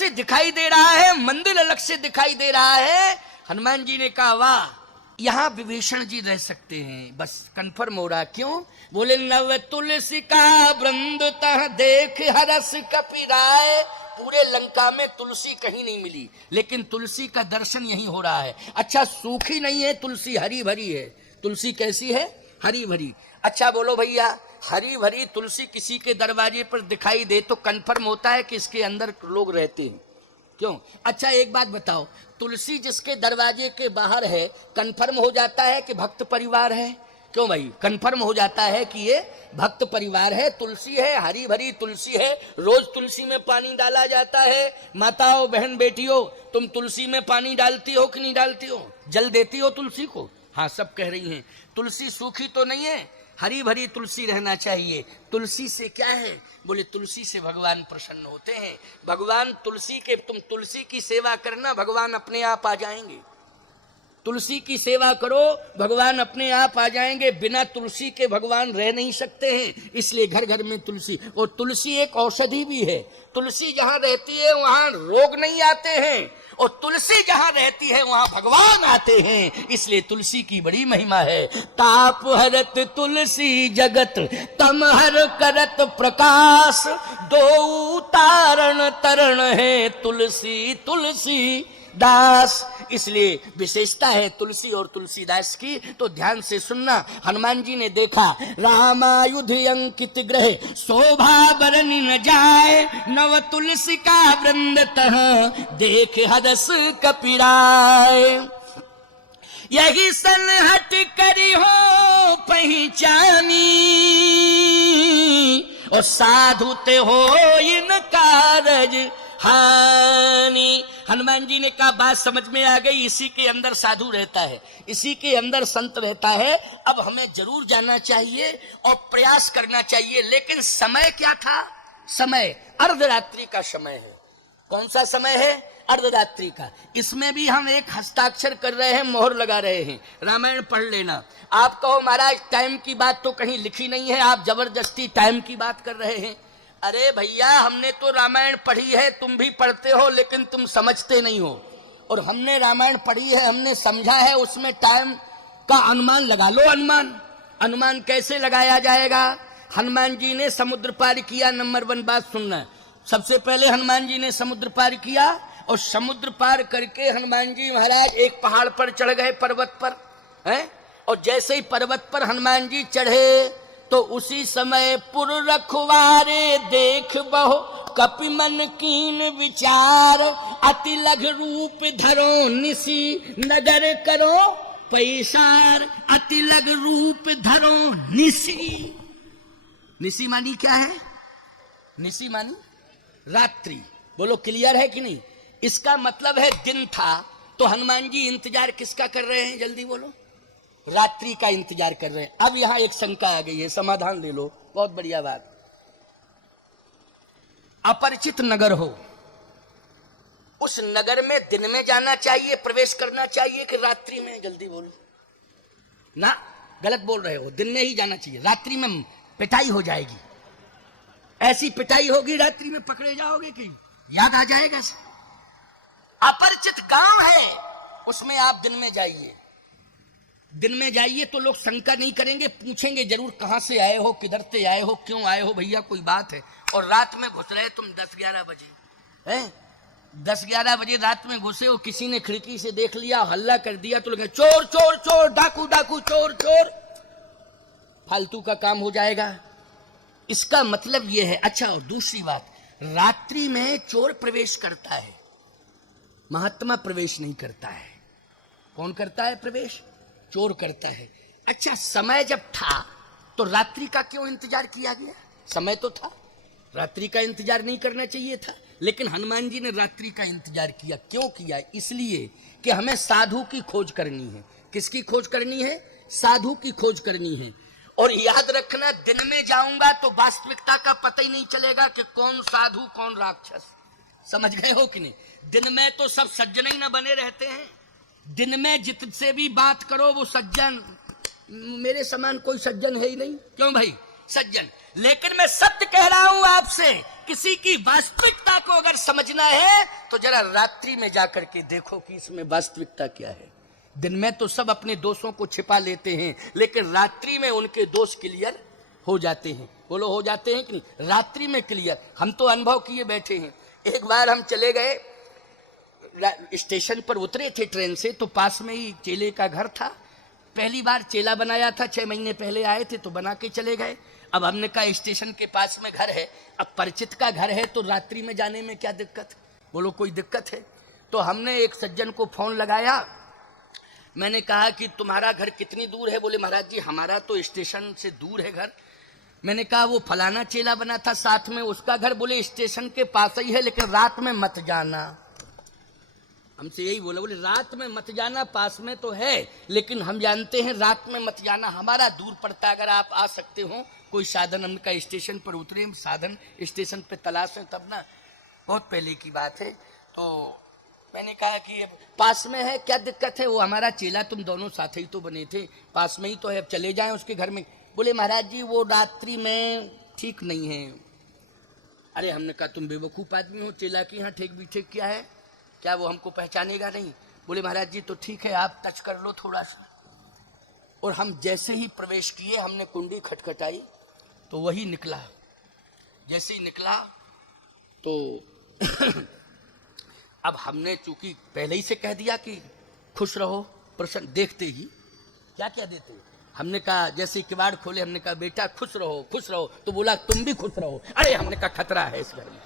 से दिखाई दे रहा है, मंदिर अलग से दिखाई दे रहा है। हनुमान जी ने कहा वाह, यहां विभीषण जी रह सकते हैं, बस कंफर्म हो रहा। क्यों? बोले नव तुलसी का वृंद तह देख हरस कपिराय। पूरे लंका में तुलसी कहीं नहीं मिली, लेकिन तुलसी का दर्शन यहीं हो रहा है। अच्छा, सूखी नहीं है तुलसी, हरी भरी है। तुलसी कैसी है? हरी भरी। अच्छा बोलो भैया, हरी भरी तुलसी किसी के दरवाजे पर दिखाई दे तो कंफर्म होता है कि इसके अंदर लोग रहते हैं। क्यों? अच्छा एक बात बताओ, तुलसी जिसके दरवाजे के बाहर है, कंफर्म हो जाता है कि भक्त परिवार है? क्यों भाई? कंफर्म हो जाता है कि ये भक्त परिवार है, तुलसी है, हरी भरी तुलसी है। रोज तुलसी में पानी डाला जाता है। माताओं, बहन, बेटियों, तुम तुलसी में पानी डालती हो कि नहीं डालती हो? जल देती हो तुलसी को? हाँ, सब कह रही हैं। तुलसी सूखी तो नहीं है, हरी भरी तुलसी रहना चाहिए। तुलसी से क्या है? बोले तुलसी से भगवान प्रसन्न होते हैं। भगवान तुलसी के, तुम तुलसी की सेवा करना, भगवान अपने आप आ जाएंगे। तुलसी की सेवा करो, भगवान अपने आप आ जाएंगे। बिना तुलसी के भगवान रह नहीं सकते हैं, इसलिए घर घर में तुलसी। और तुलसी एक औषधि भी है। तुलसी जहां रहती है वहां रोग नहीं आते हैं, और तुलसी जहां रहती है वहां भगवान आते हैं। इसलिए तुलसी की बड़ी महिमा है। ताप हरत तुलसी जगत तम हर करत प्रकाश, दो तारण तरण है तुलसी तुलसी दास। इसलिए विशेषता है तुलसी और तुलसीदास की। तो ध्यान से सुनना। हनुमान जी ने देखा, रामायुध अंकित ग्रह शोभा बरनी न जाए, नव तुलसी का वृंद तह देख हरस कपिराय। यही सनहट करी हो पहचानी, और साधु ते हो इन कारज हानि। हनुमान जी ने कहा बात समझ में आ गई, इसी के अंदर साधु रहता है, इसी के अंदर संत रहता है। अब हमें जरूर जाना चाहिए और प्रयास करना चाहिए। लेकिन समय क्या था? समय अर्धरात्रि का समय है। कौन सा समय है? अर्धरात्रि का। इसमें भी हम एक हस्ताक्षर कर रहे हैं, मोहर लगा रहे हैं। रामायण पढ़ लेना। आप कहो महाराज टाइम की बात तो कहीं लिखी नहीं है, आप जबरदस्ती टाइम की बात कर रहे हैं। अरे भैया, हमने तो रामायण पढ़ी है, तुम भी पढ़ते हो, लेकिन तुम समझते नहीं हो। और हमने रामायण पढ़ी है, हमने समझा है, उसमें टाइम का अनुमान लगा लो। अनुमान कैसे लगाया जाएगा? हनुमान जी ने समुद्र पार किया। नंबर 1 बात सुनना। सबसे पहले हनुमान जी ने समुद्र पार किया, और समुद्र पार करके हनुमान जी महाराज एक पहाड़ पर चढ़ गए, पर्वत पर हैं। और जैसे ही पर्वत पर हनुमान जी चढ़े तो उसी समय पुर रखवारे देख बहु कपि मन कीन विचार, अति लघु रूप धरो निसी नगर करो पैसार। अति लघु रूप धरो निसी। निसी मानी क्या है? निसी मानी रात्रि। बोलो क्लियर है कि नहीं? इसका मतलब है दिन था, तो हनुमान जी इंतजार किसका कर रहे हैं? जल्दी बोलो। रात्रि का इंतजार कर रहे हैं। अब यहां एक शंका आ गई है, समाधान ले लो। बहुत बढ़िया बात। अपरिचित नगर हो, उस नगर में दिन में जाना चाहिए, प्रवेश करना चाहिए कि रात्रि में? जल्दी बोलो ना, गलत बोल रहे हो। दिन में ही जाना चाहिए, रात्रि में पिटाई हो जाएगी। ऐसी पिटाई होगी रात्रि में, पकड़े जाओगे कि याद आ जाएगा। अपरिचित गांव है, उसमें आप दिन में जाइए। दिन में जाइए तो लोग शंका नहीं करेंगे, पूछेंगे जरूर कहां से आए हो, किधर से आए हो, क्यों आए हो भैया, कोई बात है। और रात में घुस रहे तुम 10-11 बजे हैं, 10-11 बजे रात में घुसे हो, किसी ने खिड़की से देख लिया, हल्ला कर दिया तो लगे चोर चोर चोर, डाकू डाकू, चोर चोर, फालतू का काम हो जाएगा। इसका मतलब यह है। अच्छा, और दूसरी बात, रात्रि में चोर प्रवेश करता है, महात्मा प्रवेश नहीं करता है। कौन करता है प्रवेश? चोर करता है। अच्छा, समय जब था तो रात्रि का क्यों इंतजार किया गया? समय तो था, रात्रि का इंतजार नहीं करना चाहिए था। लेकिन हनुमान जी ने रात्रि का इंतजार किया। क्यों किया? इसलिए कि हमें साधु की खोज करनी है। किसकी खोज करनी है? साधु की खोज करनी है। और याद रखना, दिन में जाऊंगा तो वास्तविकता का पता ही नहीं चलेगा कि कौन साधु कौन राक्षस। समझ गए हो कि नहीं? दिन में तो सब सज्जन ही ना बने रहते हैं। दिन में जितसे भी बात करो वो सज्जन, मेरे समान कोई सज्जन है ही नहीं। क्यों भाई? सज्जन। लेकिन मैं सत्य कह रहा हूं आपसे किसी की वास्तविकता को अगर समझना है तो जरा रात्रि में जाकर के देखो कि इसमें वास्तविकता क्या है। दिन में तो सब अपने दोषों को छिपा लेते हैं, लेकिन रात्रि में उनके दोष क्लियर हो जाते हैं। बोलो, हो जाते हैं कि नहीं? रात्रि में क्लियर। हम तो अनुभव किए बैठे हैं। एक बार हम चले गए, स्टेशन पर उतरे थे ट्रेन से, तो पास में ही चेले का घर था। पहली बार चेला बनाया था, 6 महीने पहले आए थे तो बना के चले गए। अब हमने कहा स्टेशन के पास में घर है, अब परिचित का घर है तो रात्रि में जाने में क्या दिक्कत? बोलो, कोई दिक्कत है? तो हमने एक सज्जन को फोन लगाया। मैंने कहा कि तुम्हारा घर कितनी दूर है? बोले महाराज जी हमारा तो स्टेशन से दूर है घर। मैंने कहा वो फलाना चेला बना था साथ में, उसका घर? बोले स्टेशन के पास ही है, लेकिन रात में मत जाना। हमसे यही बोला, बोले रात में मत जाना, पास में तो है लेकिन हम जानते हैं रात में मत जाना, हमारा दूर पड़ता, अगर आप आ सकते हो कोई साधन। हमका स्टेशन पर उतरे, साधन स्टेशन पे तलाश है तब ना, बहुत पहले की बात है। तो मैंने कहा कि अब पास में है, क्या दिक्कत है? वो हमारा चेला, तुम दोनों साथ ही तो बने थे, पास में ही तो है, अब चले जाएं उसके घर में। बोले महाराज जी वो रात्रि में ठीक नहीं है। अरे हमने कहा तुम बेवकूफ़ आदमी हो, चेला की यहाँ ठेक भी ठेक क्या है? क्या वो हमको पहचानेगा नहीं? बोले महाराज जी तो ठीक है, आप टच कर लो थोड़ा सा। और हम जैसे ही प्रवेश किए, हमने कुंडी खटखटाई तो वही निकला। जैसे ही निकला तो अब हमने चूंकि पहले ही से कह दिया कि खुश रहो प्रसन्न, देखते ही क्या क्या देते, हमने कहा जैसे ही किवाड़ खोले, हमने कहा बेटा खुश रहो खुश रहो, तो बोला तुम भी खुश रहो। अरे हमने कहा खतरा है इस घर में,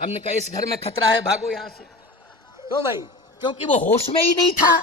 हमने कहा इस घर में खतरा है, भागो यहाँ से। तो भाई क्योंकि वो होश में ही नहीं था,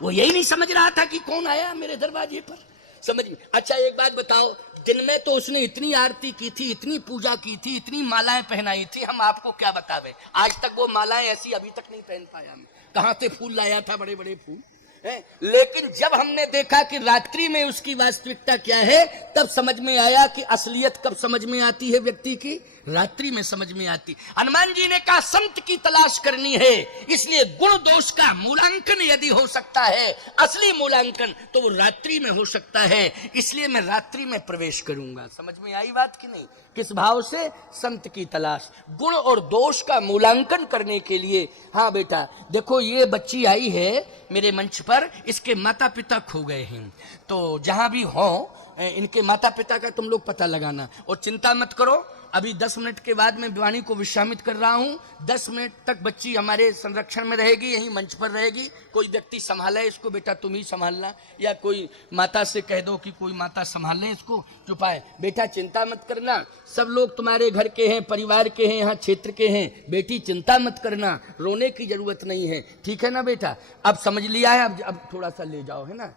वो यही नहीं समझ रहा था कि कौन आया मेरे दरवाजे पर, समझ में। अच्छा एक बात बताओ, दिन में तो उसने इतनी आरती की थी, इतनी पूजा की थी, इतनी मालाएं पहनाई थी, हम आपको क्या बतावे, आज तक वो मालाएं ऐसी अभी तक नहीं पहन पाया। मैं कहाँ से फूल लाया था, बड़े बड़े फूल है। लेकिन जब हमने देखा कि रात्रि में उसकी वास्तविकता क्या है, तब समझ में आया कि असलियत कब समझ में आती है व्यक्ति की, रात्रि में समझ में आती। हनुमान जी ने कहा संत की तलाश करनी है, इसलिए गुण दोष का मूल्यांकन यदि हो सकता है, असली मूल्यांकन, तो वो रात्रि में हो सकता है। इसलिए मैं रात्रि में प्रवेश करूंगा। समझ में आई बात कि नहीं? किस भाव से? संत की तलाश, गुण और दोष का मूल्यांकन करने के लिए। हाँ बेटा देखो, ये बच्ची आई है मेरे मंच पर, इसके माता पिता खो गए हैं, तो जहां भी हो इनके माता पिता का तुम लोग पता लगाना। और चिंता मत करो, अभी 10 मिनट के बाद मैं वाणी को विश्रामित कर रहा हूं। 10 मिनट तक बच्ची हमारे संरक्षण में रहेगी, यहीं मंच पर रहेगी। कोई व्यक्ति संभाले इसको, बेटा तुम ही संभालना, या कोई माता से कह दो कि कोई माता संभाल ले इसको, चुपाए। बेटा चिंता मत करना, सब लोग तुम्हारे घर के हैं, परिवार के हैं, यहाँ क्षेत्र के हैं। बेटी चिंता मत करना, रोने की जरूरत नहीं है, ठीक है ना बेटा? अब समझ लिया है, अब थोड़ा सा ले जाओ, है ना।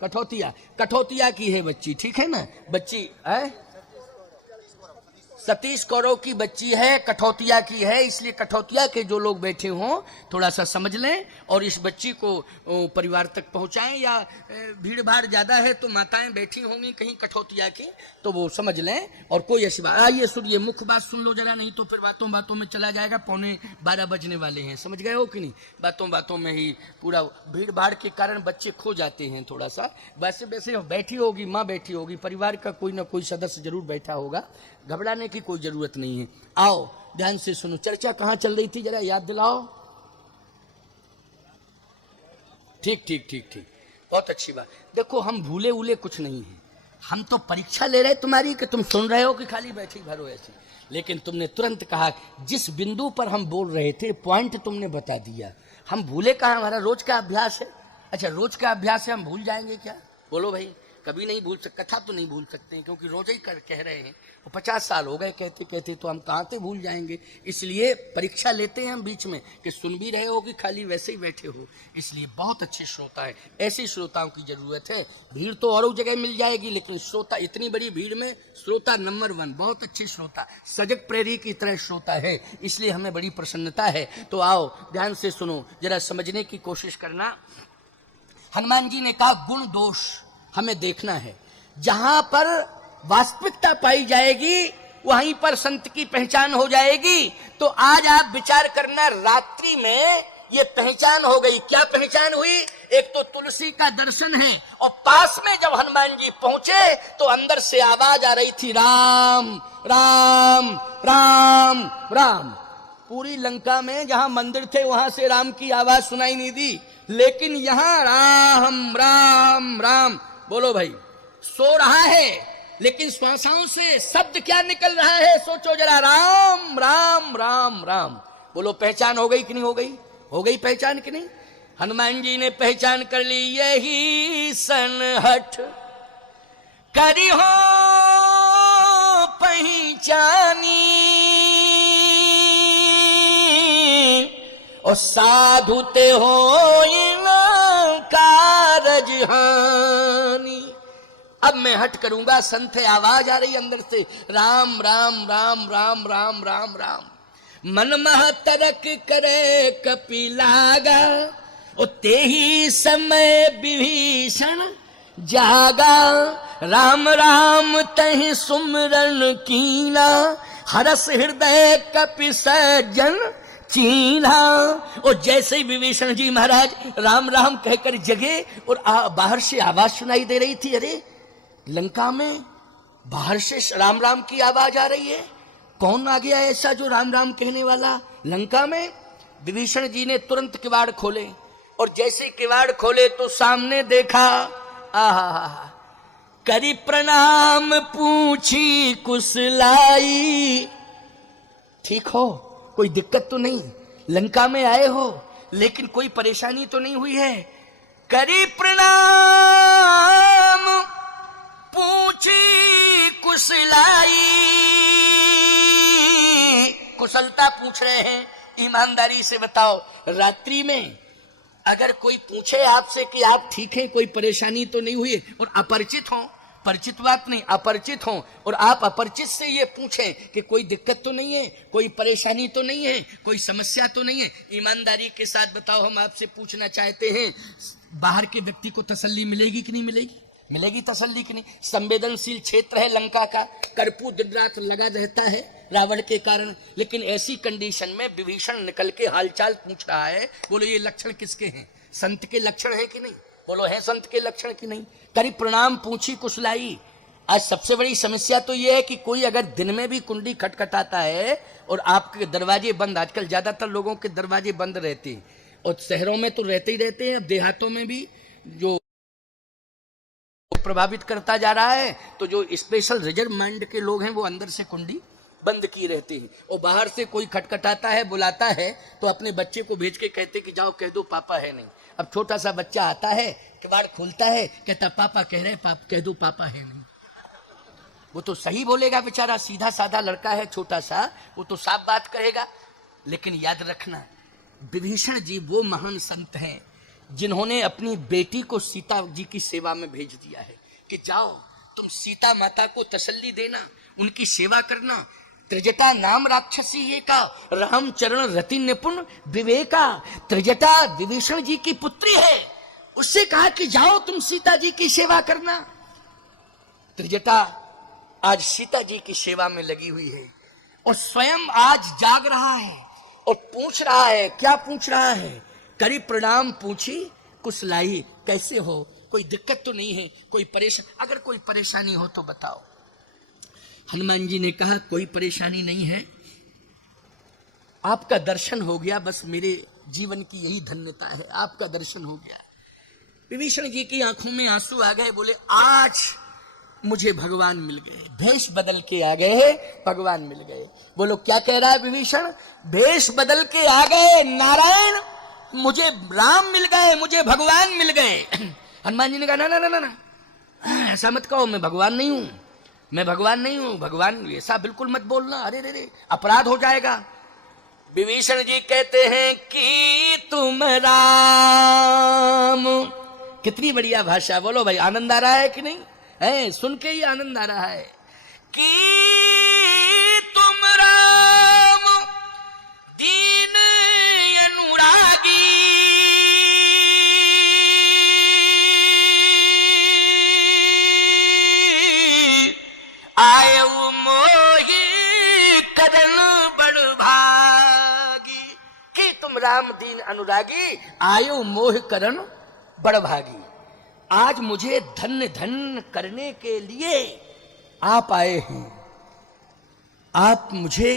कठौतिया की है बच्ची, ठीक है ना? बच्ची है सतीश कौरव की बच्ची है, कठौतिया की है, इसलिए कठौतिया के जो लोग बैठे हों थोड़ा सा समझ लें और इस बच्ची को परिवार तक पहुंचाएं। या भीड़ भाड़ ज्यादा है तो माताएं बैठी होंगी कहीं कठौतिया की, तो वो समझ लें। और कोई ऐसी बात, आइए सुनिए, मुख्य बात सुन लो जरा, नहीं तो फिर बातों बातों में चला जाएगा। 12:15 बजने वाले हैं, समझ गए हो कि नहीं? बातों बातों में ही पूरा, भीड़ भाड़ के कारण बच्चे खो जाते हैं थोड़ा सा। वैसे वैसे बैठी होगी माँ, बैठी होगी, परिवार का कोई ना कोई सदस्य जरूर बैठा होगा, घबराने की कोई जरूरत नहीं है। आओ ध्यान से सुनो, चर्चा कहाँ चल रही थी जरा याद दिलाओ। ठीक ठीक ठीक ठीक, बहुत अच्छी बात। देखो हम भूले उले कुछ नहीं है, हम तो परीक्षा ले रहे तुम्हारी कि तुम सुन रहे हो कि खाली बैठी भरो ऐसी। लेकिन तुमने तुरंत कहा, जिस बिंदु पर हम बोल रहे थे पॉइंट तुमने बता दिया। हम भूले कहाँ, हमारा रोज का अभ्यास है। अच्छा रोज का अभ्यास है, हम भूल जाएंगे क्या? बोलो भाई, कभी नहीं भूल सकते, कथा तो नहीं भूल सकते हैं क्योंकि रोज ही कह रहे हैं। 50 साल हो गए कहते कहते, तो हम कहाँ से भूल जाएंगे? इसलिए परीक्षा लेते हैं हम बीच में कि सुन भी रहे हो कि खाली वैसे ही बैठे हो। इसलिए बहुत अच्छे श्रोता है, ऐसे श्रोताओं की जरूरत है। भीड़ तो और जगह मिल जाएगी, लेकिन श्रोता, इतनी बड़ी भीड़ में श्रोता नंबर 1, बहुत अच्छे श्रोता, सजग प्रेरी की तरह श्रोता है, इसलिए हमें बड़ी प्रसन्नता है। तो आओ ध्यान से सुनो, जरा समझने की कोशिश करना। हनुमान जी ने कहा गुण दोष हमें देखना है, जहां पर वास्तविकता पाई जाएगी वहीं पर संत की पहचान हो जाएगी। तो आज आप विचार करना, रात्रि में ये पहचान हो गई। क्या पहचान हुई? एक तो तुलसी का दर्शन है, और पास में जब हनुमान जी पहुंचे तो अंदर से आवाज आ रही थी, राम राम राम राम। पूरी लंका में जहां मंदिर थे वहां से राम की आवाज सुनाई नहीं दी, लेकिन यहां राम राम राम। बोलो भाई, सो रहा है लेकिन श्वासाओं से शब्द क्या निकल रहा है, सोचो जरा, राम राम राम राम। बोलो पहचान हो गई कि नहीं हो गई? हो गई पहचान कि नहीं? हनुमान जी ने पहचान कर ली, यही सनहठ करी हो पहचानी, और साधु ते हो कारज हानि। अब मैं हट करूंगा, संत है, आवाज आ रही अंदर से, राम राम राम राम राम राम राम। मन मह तरक करे कपिलागा, और ते ही समय विभीषण जागा, राम राम तहि सुमरन कीना, हरस हृदय कपि सज्जन चीना। और जैसे ही विभीषण जी महाराज राम राम कहकर जगे, और बाहर से आवाज सुनाई दे रही थी, अरे लंका में बाहर से राम राम की आवाज आ रही है, कौन आ गया ऐसा जो राम राम कहने वाला लंका में? विभीषण जी ने तुरंत किवाड़ खोले, और जैसे किवाड़ खोले तो सामने देखा, आहा, करी प्रणाम पूछी कुशलाई। ठीक हो, कोई दिक्कत तो नहीं? लंका में आए हो लेकिन कोई परेशानी तो नहीं हुई है? करी प्रणाम पूछी कुशलाई, कुशलता पूछ रहे हैं, ईमानदारी से बताओ, रात्रि में अगर कोई पूछे आपसे कि आप ठीक हैं, कोई परेशानी तो नहीं हुई, और अपरिचित हो, परिचित बात नहीं, अपरिचित हो, और आप अपरिचित से ये पूछें कि कोई दिक्कत तो नहीं है, कोई परेशानी तो नहीं है, कोई समस्या तो नहीं है, ईमानदारी के साथ बताओ, हम आपसे पूछना चाहते हैं, बाहर के व्यक्ति को तसल्ली मिलेगी कि नहीं मिलेगी? मिलेगी तसल्ली कि नहीं? संवेदनशील क्षेत्र है लंका का, कर्फ्यू दिन रात लगा रहता है रावण के कारण, लेकिन ऐसी कंडीशन में विभीषण निकल के हालचाल पूछ रहा है। बोलो ये लक्षण किसके हैं? संत के लक्षण है कि नहीं? बोलो है संत के लक्षण कि नहीं? करी प्रणाम पूछी कुशलाई। आज सबसे बड़ी समस्या तो यह है कि कोई अगर दिन में भी कुंडी खटखटाता है और आपके दरवाजे बंद, आजकल ज्यादातर लोगों के दरवाजे बंद रहते हैं, और शहरों में तो रहते ही रहते हैं, अब देहातों में भी जो प्रभावित करता जा रहा है, तो जो स्पेशल रिजर्व माइंड के लोग हैं वो अंदर से कुंडी बंद की रहते हैं, और बाहर से कोई खटखटाता है, बुलाता है, तो अपने बच्चे को भेज के कहते कि जाओ कह दो पापा है नहीं। अब छोटा सा बच्चा आता है, किवाड़ खोलता है, कहता पापा कह रहे, कह दो पापा है नहीं। वो तो सही बोलेगा बेचारा, सीधा साधा लड़का है छोटा सा, वो तो साफ बात कहेगा। लेकिन याद रखना, विभीषण जी वो महान संत हैं जिन्होंने अपनी बेटी को सीता जी की सेवा में भेज दिया है कि जाओ तुम सीता माता को तसल्ली देना, उनकी सेवा करना। त्रिजटा नाम राक्षसी ये का, रामचरण रति निपुण विवेका। त्रिजटा विभीषण जी की पुत्री है, उससे कहा कि जाओ तुम सीता जी की सेवा करना। त्रिजटा आज सीता जी की सेवा में लगी हुई है, और स्वयं आज जाग रहा है और पूछ रहा है, क्या पूछ रहा है? करी प्रणाम पूछी कुशलाई, कैसे हो, कोई दिक्कत तो नहीं है, कोई अगर कोई परेशानी हो तो बताओ। हनुमान जी ने कहा कोई परेशानी नहीं है, आपका दर्शन हो गया, बस मेरे जीवन की यही धन्यता है, आपका दर्शन हो गया। विभीषण जी की आंखों में आंसू आ गए, बोले आज मुझे भगवान मिल गए, भेष बदल के आ गए, भगवान मिल गए। बोलो क्या कह रहा है विभीषण? भेष बदल के आ गए नारायण, मुझे राम मिल गए, मुझे भगवान मिल गए। हनुमान जी ने कहा ना ना ना ना, ऐसा मत कहो, मैं भगवान नहीं हूं, मैं भगवान नहीं हूं, भगवान ऐसा बिल्कुल मत बोलना, अरे रे रे अपराध हो जाएगा। विभीषण जी कहते हैं कि तुम राम, कितनी बढ़िया भाषा, बोलो भाई आनंद आ रहा है कि नहीं? है, सुन के ही आनंद आ रहा है कि तुम राम दीन अनुरागी, आयु मोहि कदन बड़भागी। कि तुम राम दीन अनुरागी, आयु मोह करण बड़भागी, आज मुझे धन्य धन्य करने के लिए आप आए हैं, आप मुझे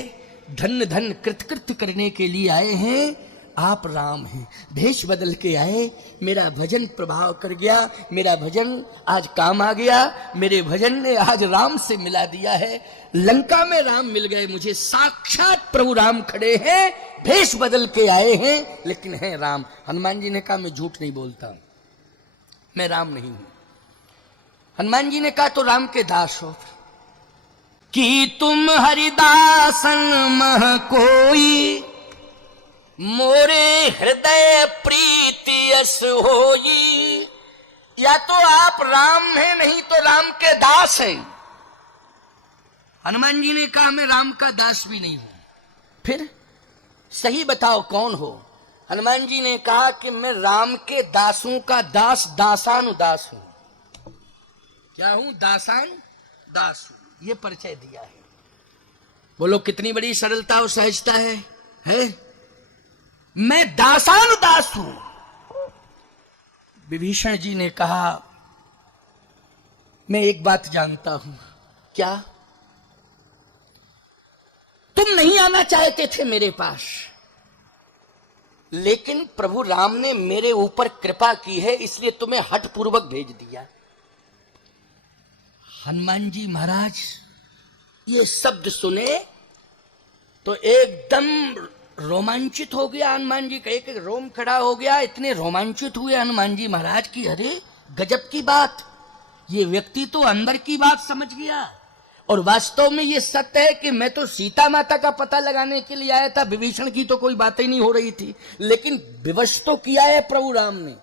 धन्य धन्य कृतकृत्य करने के लिए आए हैं। आप राम हैं, भेष बदल के आए, मेरा भजन प्रभाव कर गया, मेरा भजन आज काम आ गया, मेरे भजन ने आज राम से मिला दिया है। लंका में राम मिल गए मुझे, साक्षात प्रभु राम खड़े हैं, भेष बदल के आए हैं, लेकिन हैं राम। हनुमान जी ने कहा मैं झूठ नहीं बोलता, मैं राम नहीं हूं। हनुमान जी ने कहा तो राम के दास हो कि तुम हरिदासन मह कोई, मोरे हृदय प्रीति यस होई। या तो आप राम हैं, नहीं तो राम के दास हैं। हनुमान जी ने कहा मैं राम का दास भी नहीं हूं। फिर सही बताओ कौन हो? हनुमान जी ने कहा कि मैं राम के दासों का दास, दासानुदास हूं। क्या हूं? दासानुदास हूं। ये परिचय दिया है। बोलो कितनी बड़ी सरलता और सहजता है? मैं दासानुदास हूं। विभीषण जी ने कहा मैं एक बात जानता हूं। क्या? तुम नहीं आना चाहते थे मेरे पास, लेकिन प्रभु राम ने मेरे ऊपर कृपा की है, इसलिए तुम्हें हठपूर्वक भेज दिया। हनुमान जी महाराज ये शब्द सुने तो एकदम रोमांचित हो गया। हनुमान जी का एक एक रोम खड़ा हो गया। इतने रोमांचित हुए हनुमान जी महाराज की अरे गजब की बात, ये व्यक्ति तो अंदर की बात समझ गया। और वास्तव में ये सत्य है कि मैं तो सीता माता का पता लगाने के लिए आया था, विभीषण की तो कोई बात ही नहीं हो रही थी, लेकिन विवश तो किया है प्रभु राम ने।